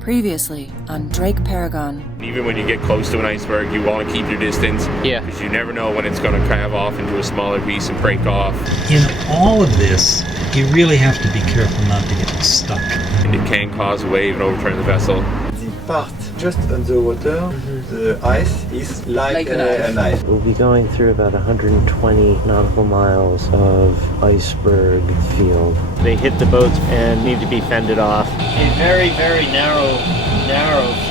Previously on DrakeParagon. Even when you get close to an iceberg, you want to keep your distance. Yeah. Because you never know when it's going to crab off into a smaller piece and break off. In all of this, you really have to be careful not to get stuck. And it can cause a wave and overturn the vessel. The part just on the water, the ice is like an ice. We'll be going through about 120 nautical miles of iceberg field. They hit the boats and need to be fended off. A very, very narrow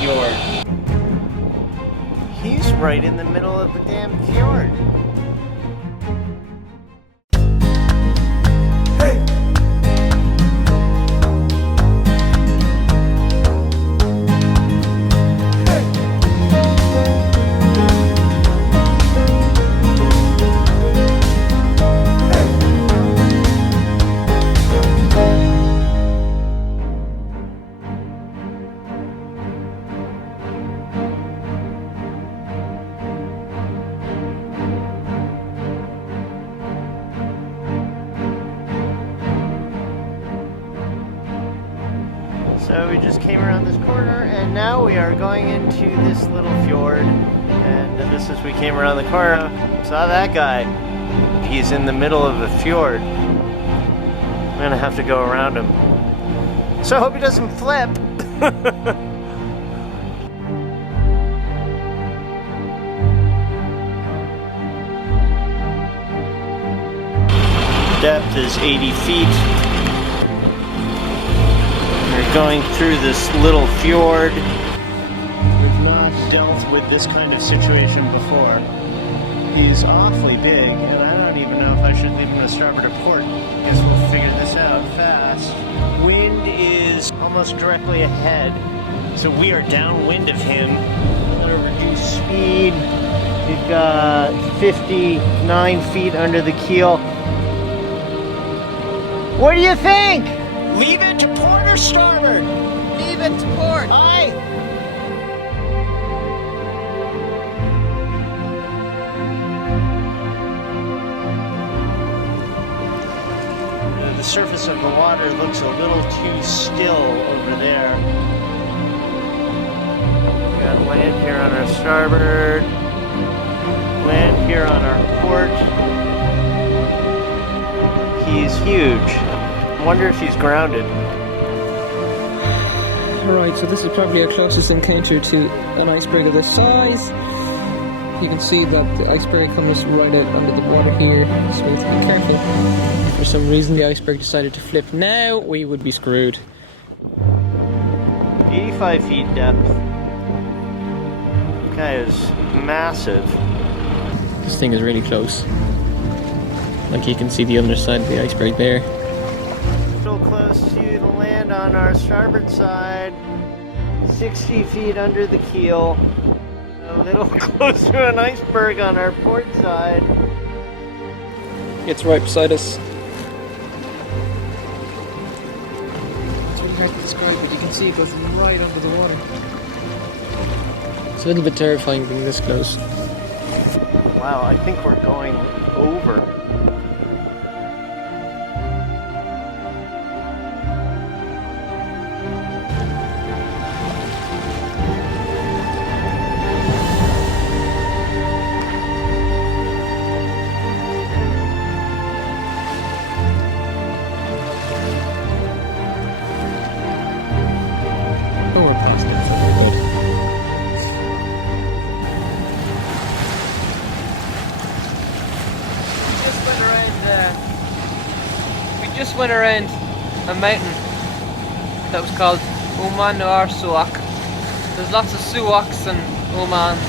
fjord. He's right in the middle of the damn fjord. So we just came around this corner and now we are going into this little fjord, and just as we came around the corner, saw that guy. He's in the middle of the fjord. I'm gonna have to go around him. So I hope he doesn't flip. Depth is 80 feet. We're going through this little fjord. We've not dealt with this kind of situation before. He's awfully big, and I don't even know if I should leave him a starboard or port. Guess we'll figure this out fast. Wind is almost directly ahead, so we are downwind of him. I'm gonna reduce speed. We've got 59 feet under the keel. What do you think? Leave it to port or starboard? Leave it to port. Aye. The surface of the water looks a little too still over there. We got land here on our starboard, land here on our port. He's huge. I wonder if he's grounded. Right, so this is probably our closest encounter to an iceberg of this size. You can see that the iceberg comes right out under the water here, so we have to be careful. If for some reason the iceberg decided to flip now, we would be screwed. 85 feet depth. This guy is massive. This thing is really close. Like you can see the underside of the iceberg there. Still close to the land on our starboard side. 60 feet under the keel. A little close to an iceberg on our port side. It's right beside us. It's really hard to describe, but you can see it goes right under the water. It's a little bit terrifying being this close. Wow, I think we're going over. Oh, we're past it. So we're good. We just went around a mountain that was called Oman or Suak. There's lots of Suaks and Omans,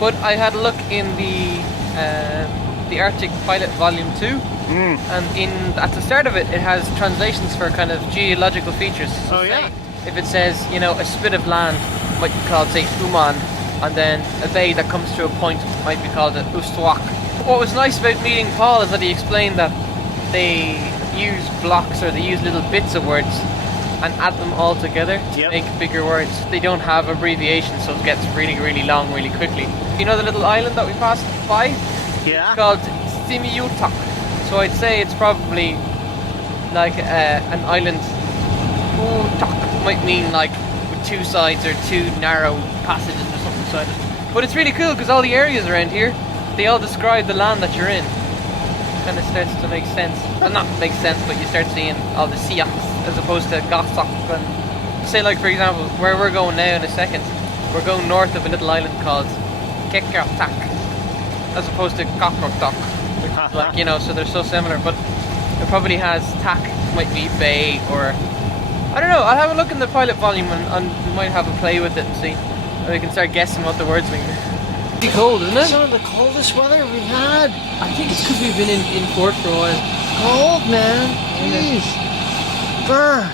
but I had a look in the Arctic Pilot Volume 2, and at the start of it, it has translations for kind of geological features. So Oh, yeah. if it says, you know, a spit of land might be called, say, Uman, and then a bay that comes to a point might be called a Ustuak. What was nice about meeting Paul is that he explained that they use blocks, or they use little bits of words and add them all together to make bigger words. They don't have abbreviations, so it gets really, really long really quickly. You know the little island that we passed by? Yeah. It's called Simiutak. So I'd say it's probably like an island. Utak might mean like with two sides or two narrow passages or something beside it. But it's really cool because all the areas around here, they all describe the land that you're in. Kind of starts to make sense. Well, not make sense, but you start seeing all the siaks as opposed to gothok. And say, like for example, where we're going now in a second, we're going north of a little island called Kekkartak, as opposed to Kokroktok. Like, you know, so they're so similar, but it probably has tak, might be bay, or I don't know. I'll have a look in the pilot volume and we might have a play with it and see. And we can start guessing what the words mean. Pretty cold, isn't it? Some of the coldest weather we've had. I think it's because we've been in port for a while. Cold, man. Jeez. Brr.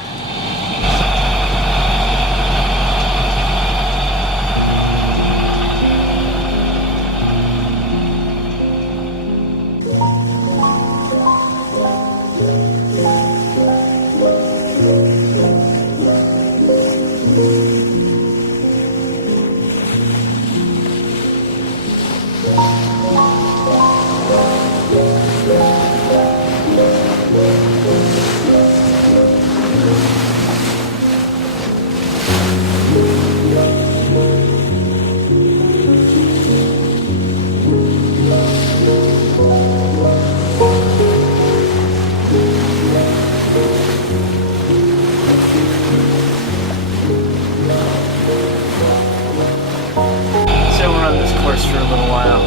For a little while.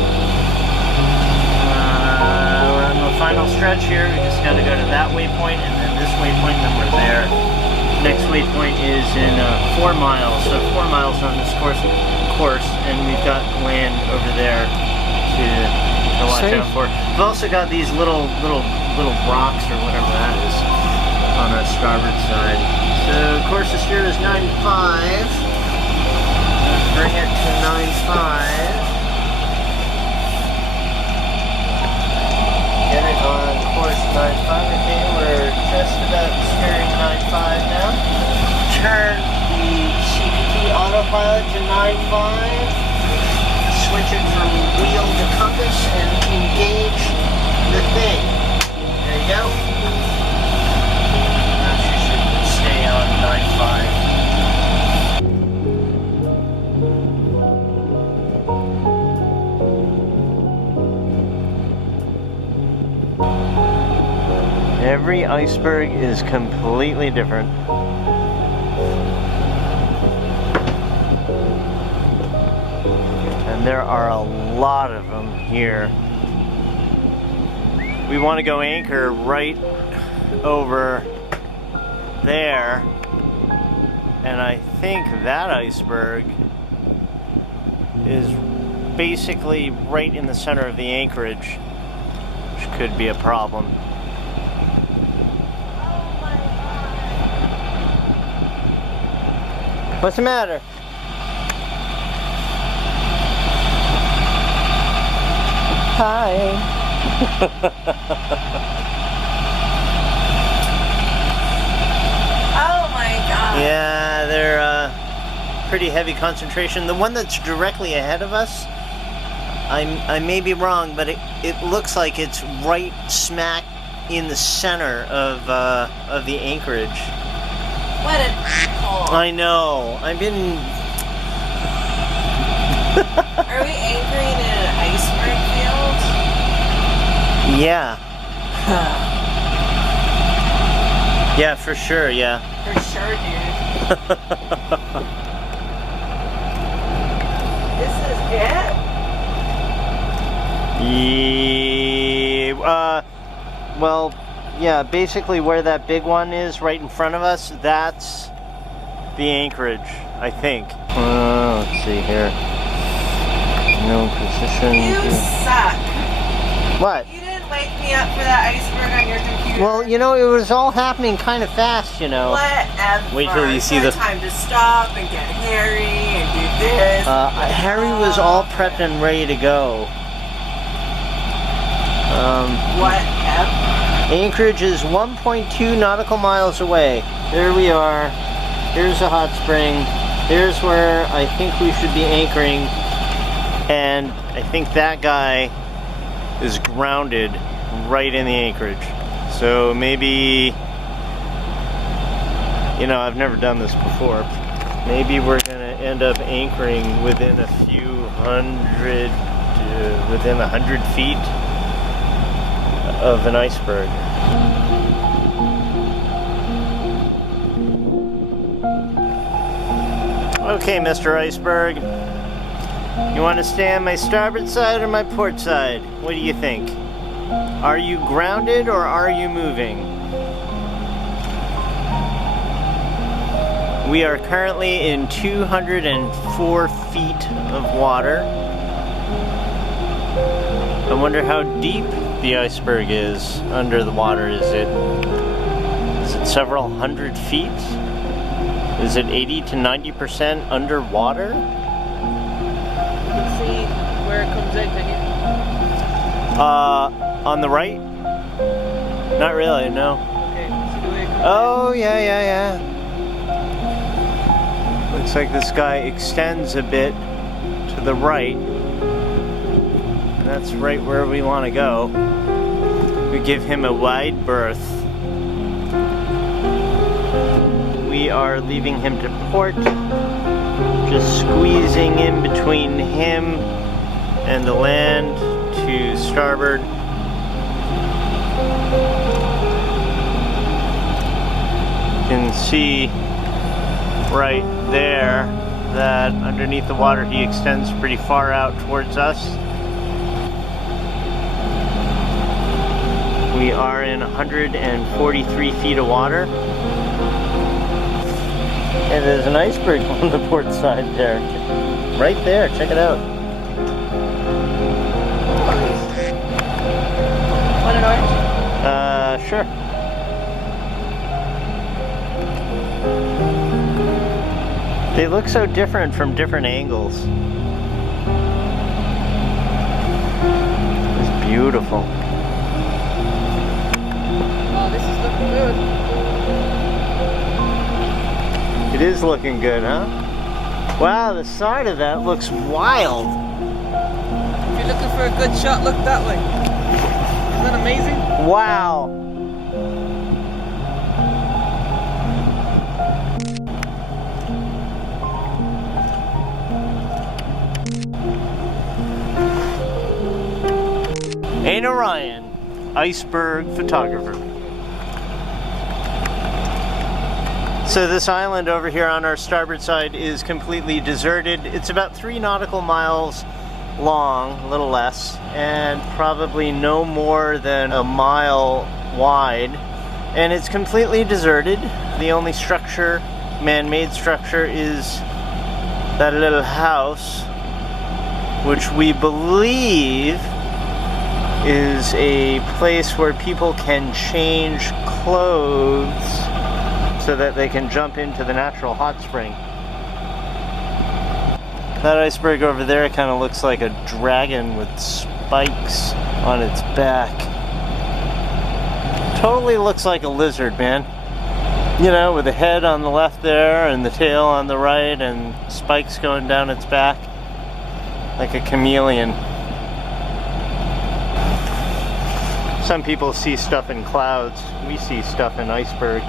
We're on the final stretch here. We just got to go to that waypoint and then this waypoint, and then we're there. Next waypoint is in 4 miles, so 4 miles on this course, and we've got land over there to watch out for. We've also got these little rocks or whatever that is on our starboard side. So course this here is 9.5. Let's bring it to 9.5. Get it on course 9.5. Okay, we're just about steering 9.5 now. Turn the CPT autopilot to 9.5. Switch it from wheel to compass and engage the thing. There you go. Now she should stay on 9.5. Every iceberg is completely different. And there are a lot of them here. We want to go anchor right over there. And I think that iceberg is basically right in the center of the anchorage, which could be a problem. What's the matter? Hi. Oh my god. Yeah, they're pretty heavy concentration. The one that's directly ahead of us, I may be wrong, but it looks like it's right smack in the center of the anchorage. What an asshole. I know. I've been... Are we anchoring in an iceberg field? Yeah. Yeah, for sure, yeah. For sure, dude. This is it? Yeah. Well... Yeah, basically where that big one is right in front of us, that's the anchorage, I think. Let's see here. No position. You suck. What? You didn't wake me up for that iceberg on your computer. Well, you know, it was all happening kind of fast, you know. Whatever. Wait till you see the... time to stop and get Harry and do this. Harry was all prepped and ready to go. Whatever. Anchorage is 1.2 nautical miles away. There we are. Here's a hot spring. Here's where I think we should be anchoring. And I think that guy is grounded right in the anchorage. So maybe You know, I've never done this before. Maybe we're gonna end up anchoring within a few hundred, within 100 feet of an iceberg. Okay, Mr. Iceberg. You want to stay on my starboard side or my port side? What do you think? Are you grounded or are you moving? We are currently in 204 feet of water. I wonder how deep the iceberg is under the water. Is it several hundred feet? Is it 80 to 90% underwater? You can see where it comes out, can you? On the right? Not really, no. Okay, see the way it comes Oh, yeah. Looks like this guy extends a bit to the right. That's right where we want to go. We give him a wide berth. We are leaving him to port, just squeezing in between him and the land to starboard. You can see right there that underneath the water he extends pretty far out towards us. We are in 143 feet of water. And there's an iceberg on the port side there. Right there, check it out. Want an orange? Sure. They look so different from different angles. It's beautiful. Oh, this is looking good. It is looking good, huh? Wow, the side of that looks wild. If you're looking for a good shot, look that way. Isn't that amazing? Wow. Ana Ryan, iceberg photographer. So this island over here on our starboard side is completely deserted. It's about 3 nautical miles long, a little less, and probably no more than a mile wide. And it's completely deserted. The only structure, man-made structure, is that little house, which we believe is a place where people can change clothes so that they can jump into the natural hot spring. That iceberg over there kind of looks like a dragon with spikes on its back. Totally looks like a lizard, man. You know, with the head on the left there and the tail on the right and spikes going down its back. Like a chameleon. Some people see stuff in clouds. We see stuff in icebergs.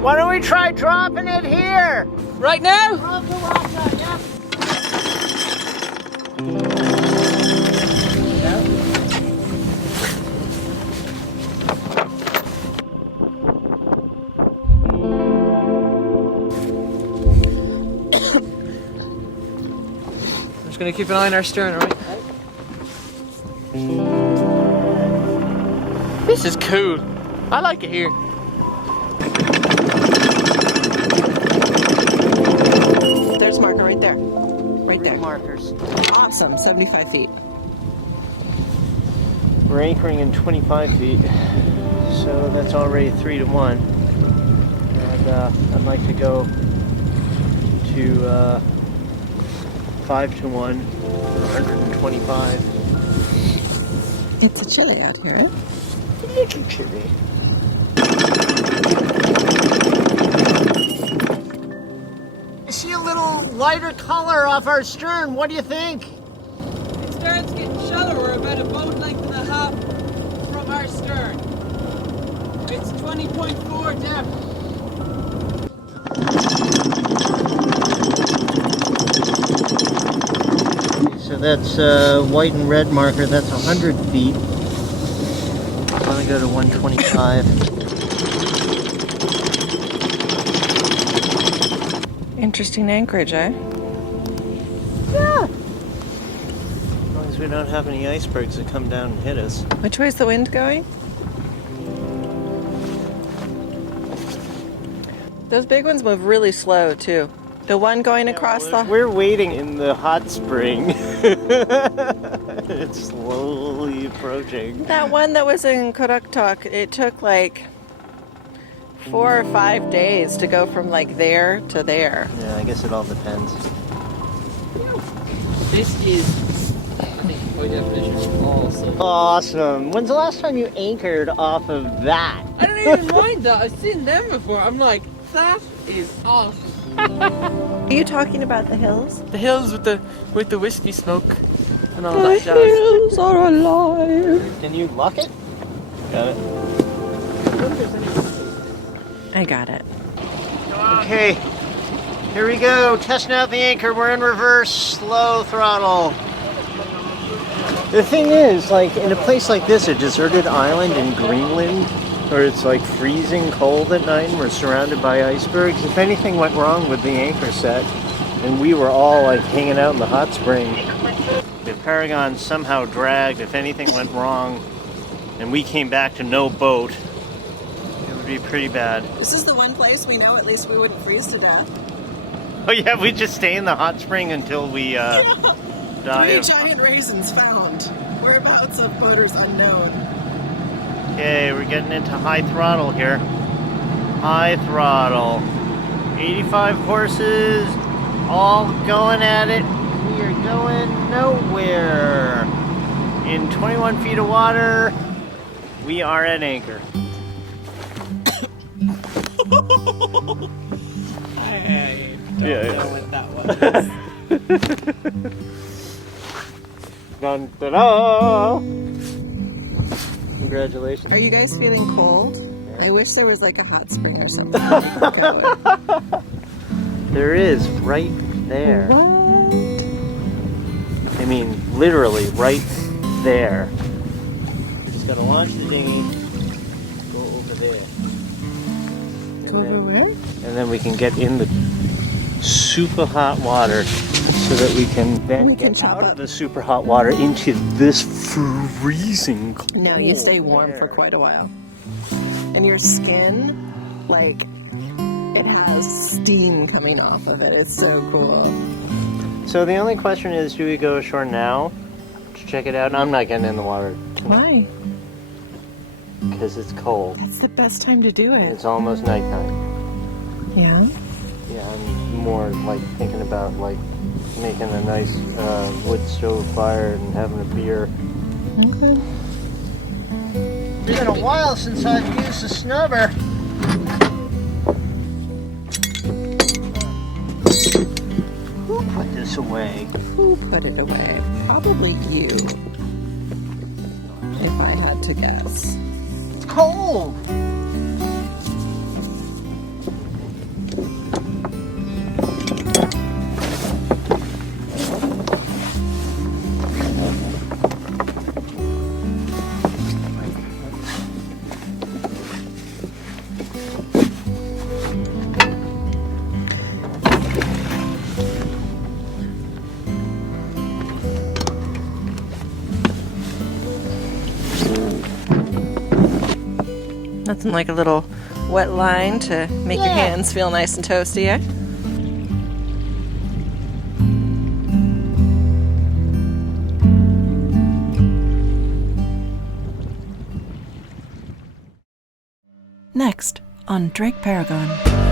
Why don't we try dropping it here? Right now? I'm just gonna keep an eye on our stern, alright? This is cool. I like it here. Awesome, 75 feet. We're anchoring in 25 feet, so that's already 3 to 1. And I'd like to go to 5 to 1, 125. It's a chilly out here, eh? A little chilly. I see a little lighter color off our stern. What do you think? It starts getting shallower. We're about a boat length and a half from our stern. It's 20.4 depth. So that's white and red marker. That's 100 feet. I want to go to 125. Interesting anchorage, eh? Yeah. As long as we don't have any icebergs that come down and hit us. Which way's the wind going? Those big ones move really slow too. The one going across the... We're waiting in the hot spring. It's slowly approaching. That one that was in Kuruktuk, it took like 4 or 5 days to go from like there to there. Yeah, I guess it all depends. This is, I think, by definition, awesome. Awesome. When's the last time you anchored off of that? I don't even mind that. I've seen them before. I'm like, that is awesome. Are you talking about the hills? The hills with the whiskey smoke and all The that jazz. hills are alive. Can you lock it? Got it. I got it. Okay. Here we go. Testing out the anchor. We're in reverse. Slow throttle. The thing is, like, in a place like this, a deserted island in Greenland, where it's like freezing cold at night and we're surrounded by icebergs, if anything went wrong with the anchor set and we were all like hanging out in the hot spring, if Paragon somehow dragged, if anything went wrong and we came back to no boat, it would be pretty bad. This is the one place we know at least we wouldn't freeze to death. Oh yeah, we just stay in the hot spring until we die. 3 giant raisins found. Whereabouts of boaters unknown. Okay, we're getting into high throttle here. High throttle. 85 horses, all going at it. We are going nowhere. In 21 feet of water, we are at anchor. I don't know what that was. Dun, da-da! Congratulations. Are you guys feeling cold? I wish there was like a hot spring or something. we could go with. There is, right there. What? I mean, literally, right there. Just gotta launch the dinghy, go over there. Go over where? And then we can get in the super hot water so that we can then get out of the super hot water into this freezing cold. No, you stay warm for quite a while. And your skin, like, it has steam coming off of it. It's so cool. So the only question is, do we go ashore now to check it out? I'm not getting in the water Why? because it's cold. That's the best time to do it. It's almost nighttime. Yeah? Yeah, I'm more like thinking about like making a nice wood stove fire and having a beer. Okay. It's been a while since I've used a snubber. Who put this away? Who put it away? Probably you. If I had to guess. It's cold. Nothing like a little wet line to make your hands feel nice and toasty, eh? next on DrakeParagon.